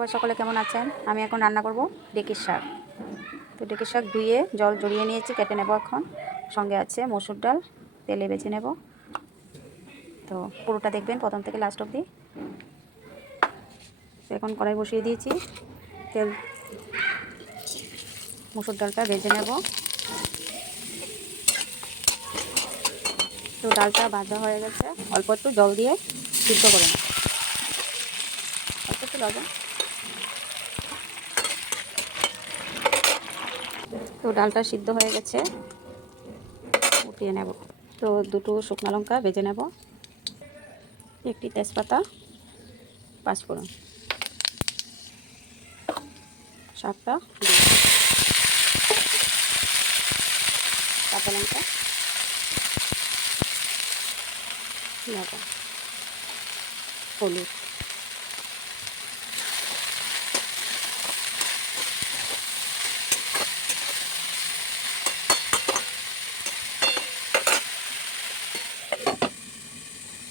নমস্কার, সকলে কেমন আছেন? আমি এখন রান্না করব ডেকির শাক। তো ডেকির শাক ধুয়ে জল জড়িয়ে নিয়েছি, কেটে নেব এখন। সঙ্গে আছে মসুর ডাল, তেলে বেছে নেব। তো পুরোটা দেখবেন প্রথম থেকে লাস্ট অবধি। তো এখন কড়াই বসিয়ে দিয়েছি, তেল মসুর ডালটা ভেজে নেব। তো ডালটা ভাজা হয়ে গেছে, অল্প একটু জল দিয়ে সিদ্ধ করে নেব। অল্প একটু লবণ। তো ডালটা সিদ্ধ হয়ে গেছে, উঠিয়ে নেব। তো দুটো শুকনো লঙ্কা ভেজে নেব, একটি তেজপাতা, পাঁচফোড়ন, শাকটা কাঁচা লঙ্কা, লবণ, হলুদ।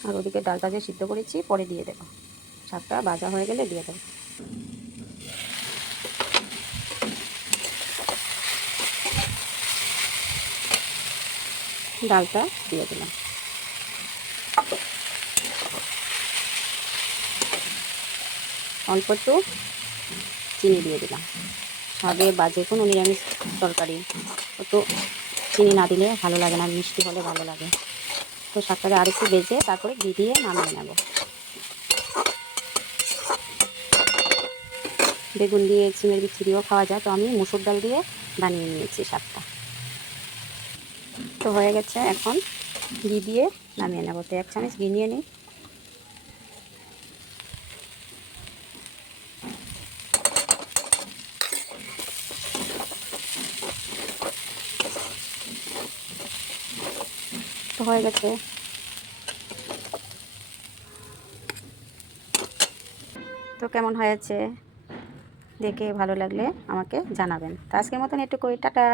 আর ওদিকে ডালটা যে সিদ্ধ করেছি পরে দিয়ে দেবো। শাকটা ভাজা হয়ে গেলে দিয়ে দেবো। ডালটা দিয়ে দিলাম। অল্প একটু চিনি দিয়ে দিলাম। শাকে বা যে কোনো নিরামিষ তরকারি একটু চিনি না দিলে ভালো লাগে না, মিষ্টি হলে ভালো লাগে। তো শাকটাকে আরেকটু ভেজে তারপরে ঘি দিয়ে নামিয়ে নেব। বেগুন দিয়ে সিমের বিচি দিয়েও খাওয়া যায়, তো আমি মুসুর ডাল দিয়ে বানিয়ে নিয়েছি শাকটা। তো হয়ে গেছে, এখন ঘি দিয়ে নামিয়ে নেব। তো 1 চামচ ঘি নিয়ে নিই। তো হয়ে গেছে। তো কেমন হয়েছে দেখে ভালো লাগলে আমাকে জানাবেন। তো আজকের মতন এটুকুই, টাটা।